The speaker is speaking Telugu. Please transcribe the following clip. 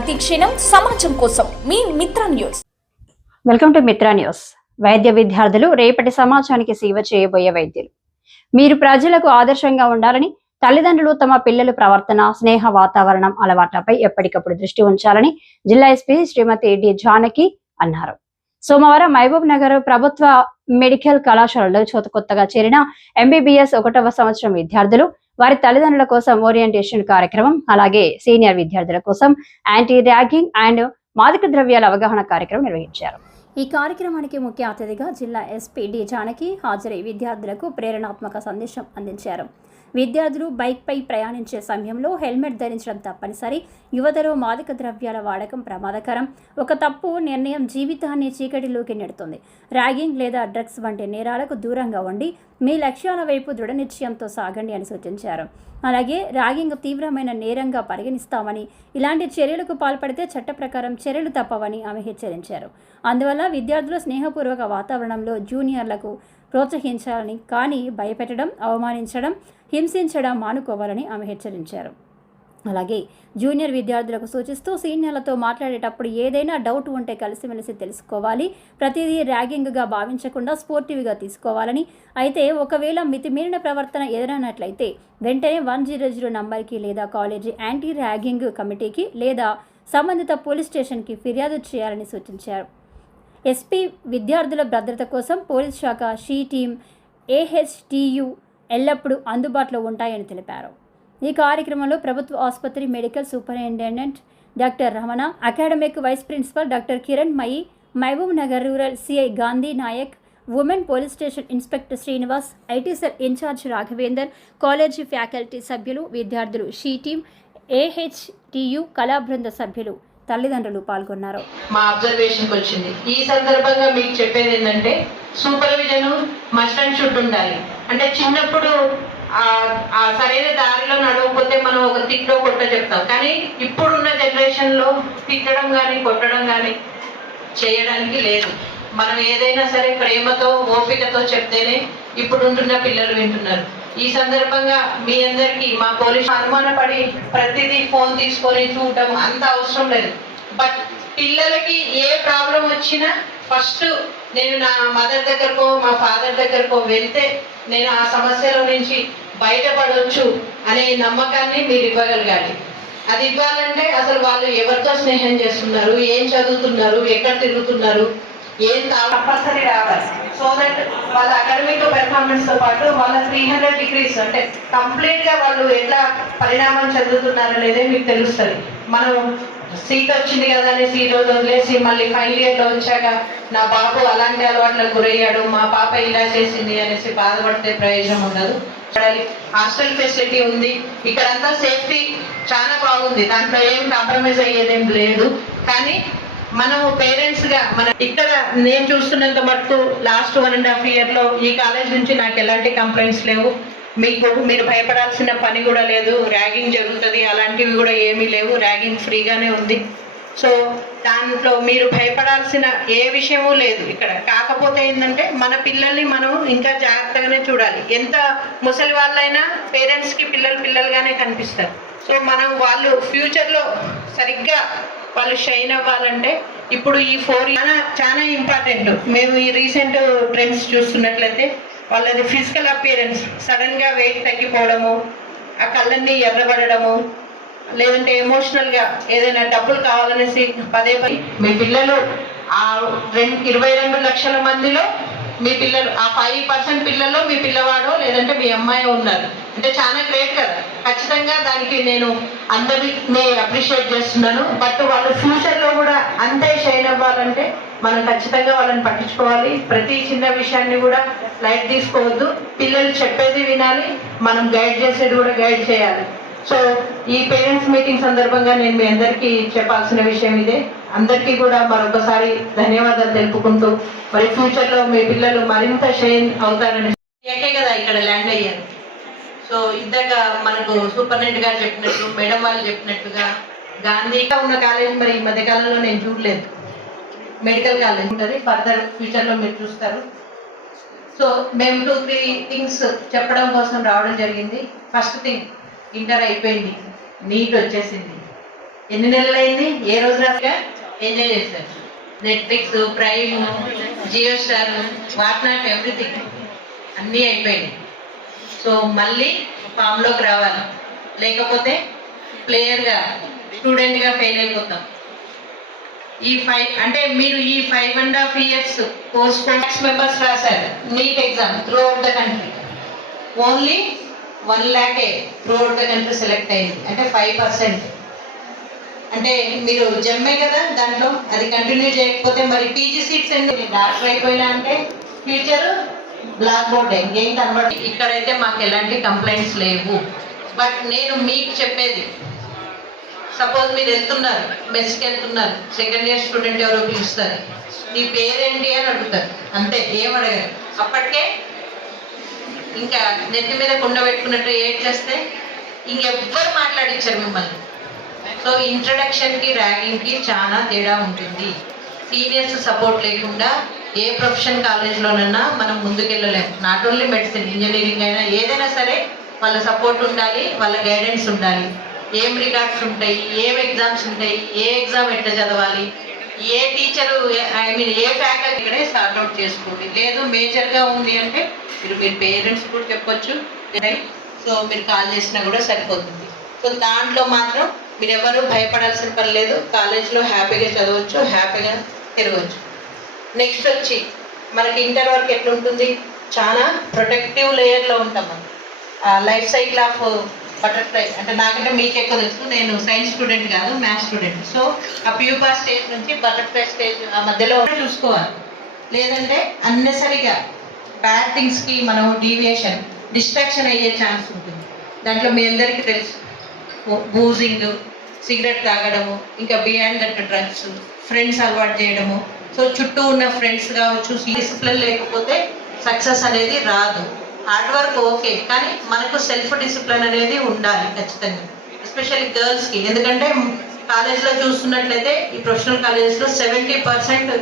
ప్రతి క్షణం సమాజం కోసం. మీ Mitra news. Welcome to Mitra news. వైద్య విద్యార్థులు రేపటి సమాజానికి సేవ చేయబోయే వైద్యులు. మీరు ప్రజలకు ఆదర్శంగా ఉండాలని తల్లిదండ్రులు తమ పిల్లల ప్రవర్తన స్నేహ వాతావరణం అలవాట్లపై ఎప్పటికప్పుడు దృష్టి ఉంచాలని జిల్లా ఎస్పీ శ్రీమతి డి జానకి అన్నారు. సోమవారం మహబూబ్ నగర్ ప్రభుత్వ మెడికల్ కళాశాలలో చోత కొత్తగా చేరిన ఎంబీబీఎస్ ఒకటవ సంవత్సరం విద్యార్థులు వారి తల్లిదండ్రుల కోసం ఓరియంటేషన్ కార్యక్రమం అలాగే సీనియర్ విద్యార్థుల కోసం యాంటీ ర్యాగింగ్ అండ్ మాదక ద్రవ్యాల అవగాహన కార్యక్రమం నిర్వహించారు. ఈ కార్యక్రమానికి ముఖ్య అతిథిగా జిల్లా ఎస్పీ డి జానకి హాజరై విద్యార్థులకు ప్రేరణాత్మక సందేశం అందించారు. విద్యార్థులు బైక్పై ప్రయాణించే సమయంలో హెల్మెట్ ధరించడం తప్పనిసరి. యువతలో మాదక ద్రవ్యాల వాడకం ప్రమాదకరం. ఒక తప్పు నిర్ణయం జీవితాన్ని చీకటిలోకి నెడుతుంది. ర్యాగింగ్ లేదా డ్రగ్స్ వంటి నేరాలకు దూరంగా ఉండి మీ లక్ష్యాల వైపు దృఢ నిశ్చయంతో సాగండి అని సూచించారు. అలాగే ర్యాగింగ్ తీవ్రమైన నేరంగా పరిగణిస్తామని ఇలాంటి చర్యలకు పాల్పడితే చట్ట ప్రకారం చర్యలు తప్పవని ఆమె హెచ్చరించారు. అందువల్ల విద్యార్థులు స్నేహపూర్వక వాతావరణంలో జూనియర్లకు ప్రోత్సహించాలని కానీ భయపెట్టడం అవమానించడం హింసించడం మానుకోవాలని ఆమె హెచ్చరించారు. అలాగే జూనియర్ విద్యార్థులకు సూచిస్తూ సీనియర్లతో మాట్లాడేటప్పుడు ఏదైనా డౌట్ ఉంటే కలిసిమెలిసి తెలుసుకోవాలి ప్రతిదీ ర్యాగింగ్గా భావించకుండా స్పోర్టివ్గా తీసుకోవాలని. అయితే ఒకవేళ మితిమీరిన ప్రవర్తన ఎదురైనట్లయితే వెంటనే వన్ జీరో జీరో నంబర్కి లేదా కాలేజీ యాంటీ ర్యాగింగ్ కమిటీకి లేదా సంబంధిత పోలీస్ స్టేషన్కి ఫిర్యాదు చేయాలని సూచించారు. ఎస్పీ విద్యార్థుల భద్రత కోసం పోలీస్ శాఖ షీ టీం ఏహెచ్టియు ఎల్లప్పుడూ అందుబాటులో ఉంటాయని తెలిపారు. ఈ కార్యక్రమంలో ప్రభుత్వ ఆసుపత్రి medical superintendent doctor Ramana academic vice principal doctor Kiran Mayi Mahbub Nagar rural CI Gandhi Nayak women police station inspector Srinivas IT cell incharge Raghavender college faculty సభ్యులు విద్యార్థులు షీ టీం ఏహెచ్టియు కళా బృంద సభ్యులు తల్లిదండ్రులు పాల్గొన్నారు. మా అబ్జర్వేషన్కి వచ్చింది. ఈ సందర్భంగా మీకు చెప్పేది ఏంటంటే సూపర్విజన్ మస్ట్ అండ్ షుడ్ ఉండాలి. అంటే చిన్నప్పుడు ఆ సరైన దారిలో నడవకపోతే మనం ఒక తిట్టో కొట్ట చెప్తాం. కానీ ఇప్పుడున్న జనరేషన్లో తిట్టడం కానీ కొట్టడం కానీ చేయడానికి లేదు. మనం ఏదైనా సరే ప్రేమతో ఓపికతో చెప్తేనే ఇప్పుడు ఉంటున్న పిల్లలు వింటున్నారు. ఈ సందర్భంగా మీ అందరికీ మా పోలీసు అనుమానపడి ప్రతిదీ ఫోన్ తీసుకొని చూడటం అంత అవసరం లేదు. బట్ పిల్లలకి ఏ ప్రాబ్లం వచ్చినా ఫస్ట్ నేను నా మదర్ దగ్గరకో మా ఫాదర్ దగ్గరకో వెళ్తే నేను ఆ సమస్యల నుంచి బయటపడవచ్చు అనే నమ్మకాన్ని మీరు ఇవ్వగలగాలి. అది ఇవ్వాలంటే అసలు వాళ్ళు ఎవరితో స్నేహం చేస్తున్నారు ఏం చదువుతున్నారు ఎక్కడ తిరుగుతున్నారు ఏం కంపల్సరీ రావాలి. సో దట్ వాళ్ళ అకాడమిక్ పెర్ఫార్మెన్స్తో పాటు వాళ్ళ త్రీ హండ్రెడ్ డిగ్రీస్ అంటే కంప్లీట్గా వాళ్ళు ఎట్లా పరిణామం చెందుతున్నారు అనేది మీకు తెలుస్తుంది. మనం సీట్ వచ్చింది కదా అని సీట్ వదిలేసి మళ్ళీ ఫైనల్ ఇయర్లో వచ్చాక నా బాబు అలాంటి అలవాట్లకు గురయ్యాడు మా పాప ఇలా చేసింది అనేసి బాధపడితే ప్రయోజనం ఉండదు. హాస్టల్ ఫెసిలిటీ ఉంది. ఇక్కడంతా సేఫ్టీ చాలా బాగుంది. దాంట్లో ఏం కాంప్రమైజ్ అయ్యేదేం లేదు. కానీ మనము పేరెంట్స్గా మన ఇక్కడ నేను చూస్తున్నంత మటుకు లాస్ట్ వన్ అండ్ హాఫ్ ఇయర్లో ఈ కాలేజ్ నుంచి నాకు ఎలాంటి కంప్లైంట్స్ లేవు. మీకు మీరు భయపడాల్సిన పని కూడా లేదు ర్యాగింగ్ జరుగుతుంది అలాంటివి కూడా ఏమీ లేవు ర్యాగింగ్ ఫ్రీగానే ఉంది. సో దాంట్లో మీరు భయపడాల్సిన ఏ విషయమూ లేదు ఇక్కడ. కాకపోతే ఏంటంటే మన పిల్లల్ని మనం ఇంకా జాగ్రత్తగానే చూడాలి. ఎంత ముసలి వాళ్ళైనా పేరెంట్స్కి పిల్లలు పిల్లలుగానే కనిపిస్తారు. సో మనం వాళ్ళు ఫ్యూచర్లో సరిగ్గా వాళ్ళు షైన్ అవ్వాలంటే ఇప్పుడు ఈ ఫోర్ చాలా చాలా ఇంపార్టెంట్ మేము ఈ రీసెంట్ ట్రెండ్స్ చూస్తున్నట్లయితే వాళ్ళది ఫిజికల్ అపియరెన్స్ సడన్గా వెయిట్ తగ్గిపోవడము ఆ కళ్ళన్నీ ఎర్రబడము లేదంటే ఎమోషనల్గా ఏదైనా డబ్బులు కావాలనేసి పదే పది. మీ పిల్లలు ఆ రెండు ఇరవై రెండు లక్షల మందిలో మీ పిల్లలు ఆ ఫైవ్ పర్సెంట్ పిల్లల్లో మీ పిల్లవాడో లేదంటే మీ అమ్మాయి ఉన్నారు. అంటే చాలా గ్రేట్ కదా ఖచ్చితంగా దానికి నేను అందరినీ అప్రిషియేట్ చేస్తున్నాను. బట్ వాళ్ళు ఫ్యూచర్లో కూడా అంతే షైన్ అవ్వాలంటే మనం ఖచ్చితంగా వాళ్ళని పట్టించుకోవాలి. ప్రతి చిన్న విషయాన్ని కూడా లైట్ తీసుకోవద్దు. పిల్లలు చెప్పేది వినాలి. మనం గైడ్ చేసేది కూడా గైడ్ చేయాలి. సో ఈ పేరెంట్స్ మీటింగ్ సందర్భంగా నేను మీ అందరికీ చెప్పాల్సిన విషయం ఇదే. అందరికీ కూడా మరొకసారి ధన్యవాదాలు తెలుపుకుంటూ మరి ఫ్యూచర్లో మీ పిల్లలు మరింత షైన్ అవుతారని. ఎక్కే కదా ఇక్కడ ల్యాండ్ అయ్యాను సో ఇందాక మనకు సూపరింటెండెంట్ గారు చెప్పినట్టు మేడం వాళ్ళు చెప్పినట్టుగా గాంధీగా ఉన్న కాలేజ్ మరి ఈ మధ్య కాలంలో నేను చూడలేదు. మెడికల్ కాలేజ్ ఉంటుంది ఫర్దర్ ఫ్యూచర్లో మీరు చూస్తారు. సో మేము టూ త్రీ థింగ్స్ చెప్పడం కోసం రావడం జరిగింది. ఫస్ట్ థింగ్ ఇంటర్ అయిపోయింది. నీట్ వచ్చేసింది. ఎన్ని నెలలు అయింది? ఏ రోజు రాగా ఎంజాయ్ చేశారు Netflix Prime Jio Star what not everything అన్నీ అయిపోయినాయి. సో మళ్ళీ ఫామ్లోకి రావాలి. లేకపోతే ప్లేయర్గా స్టూడెంట్గా ఫెయిల్ అయిపోతాం. ఈ ఫైవ్ అంటే మీరు ఈ five and half years post tax members రాశారు. NEET exam throughout the country only one ల్యాకే throughout the country select అయింది. అంటే ఫైవ్ పర్సెంట్. అంటే మీరు జమ్మే కదా దాంట్లో అది కంటిన్యూ చేయకపోతే మరి పీజీ సీట్స్ ఎందుకు డాక్టర్ అయిపోయినా అంటే ఫ్యూచర్ బ్లాక్ బోర్డ్ ఏం కనబడి ఇక్కడైతే మాకు ఎలాంటి కంప్లైంట్స్ లేవు. బట్ నేను మీకు చెప్పేది సపోజ్ మీరు వెళ్తున్నారు మెస్కి వెళ్తున్నారు సెకండ్ ఇయర్ స్టూడెంట్ ఎవరో పిలుస్తారు నీ పేరేంటి అని అడుగుతారు. అంతే ఏం అడగారు. అప్పటికే ఇంకా నెత్తి మీద కుండబెట్టుకున్నట్టు ఏం చేస్తే ఇంకెవ్వరు మాట్లాడించారు మిమ్మల్ని. సో ఇంట్రడక్షన్కి ర్యాగింగ్కి చాలా తేడా ఉంటుంది. సీనియర్స్ సపోర్ట్ లేకుండా ఏ ప్రొఫెషన్ కాలేజ్లోనన్నా మనం ముందుకెళ్ళలేము నాట్ ఓన్లీ మెడిసిన్ ఇంజనీరింగ్ అయినా ఏదైనా సరే వాళ్ళ సపోర్ట్ ఉండాలి వాళ్ళ గైడెన్స్ ఉండాలి. ఏం రికార్డ్స్ ఉంటాయి ఏం ఎగ్జామ్స్ ఉంటాయి ఏ ఎగ్జామ్ ఎట్లా చదవాలి ఏ టీచరు ఐ మీన్ ఏ ఫ్యాకల్టీ ఇక్కడే సార్ట్అవుట్ చేసుకోండి. లేదు మేజర్గా ఉంది అంటే మీరు మీరు పేరెంట్స్ కూడా చెప్పొచ్చు. సో మీరు కాల్ చేసినా కూడా సరిపోతుంది. సో దాంట్లో మాత్రం మీరు ఎవరు భయపడాల్సిన పని లేదు. కాలేజ్లో హ్యాపీగా చదవచ్చు హ్యాపీగా తిరగవచ్చు. నెక్స్ట్ వచ్చి మనకి ఇంటర్ వరకు ఎట్లుంటుంది? చాలా ప్రొటెక్టివ్ లేయర్లో ఉంటాం మనం. లైఫ్ సైకిల్ ఆఫ్ బటర్ఫ్లై అంటే నాకంటే మీకు ఎక్కువ తెలుసు. నేను సైన్స్ స్టూడెంట్ కాదు మ్యాథ్స్ స్టూడెంట్. సో ఆ ప్యూపా స్టేజ్ నుంచి బటర్ఫ్లై స్టేజ్ ఆ మధ్యలో చూసుకోవాలి. లేదంటే అన్నెసరిగా బ్యాడ్ థింగ్స్కి మనం డీవియేషన్ డిస్ట్రాక్షన్ అయ్యే ఛాన్స్ ఉంటుంది. దాంట్లో మీ అందరికీ తెలుసు. బూజింగ్ సిగరెట్ తాగడము ఇంకా బియాండ్ దట్ డ్రగ్స్ ఫ్రెండ్స్ అలవాటు చేయడము సో చుట్టూ ఉన్న ఫ్రెండ్స్ కావచ్చు డిసిప్లిన్ లేకపోతే సక్సెస్ అనేది రాదు. హార్డ్ వర్క్ ఓకే కానీ మనకు సెల్ఫ్ డిసిప్లిన్ అనేది ఉండాలి ఖచ్చితంగా. ఎస్పెషల్లీ గర్ల్స్కి ఎందుకంటే కాలేజ్లో చూస్తున్నట్లయితే ఈ ప్రొఫెషనల్ కాలేజెస్లో సెవెంటీ పర్సెంట్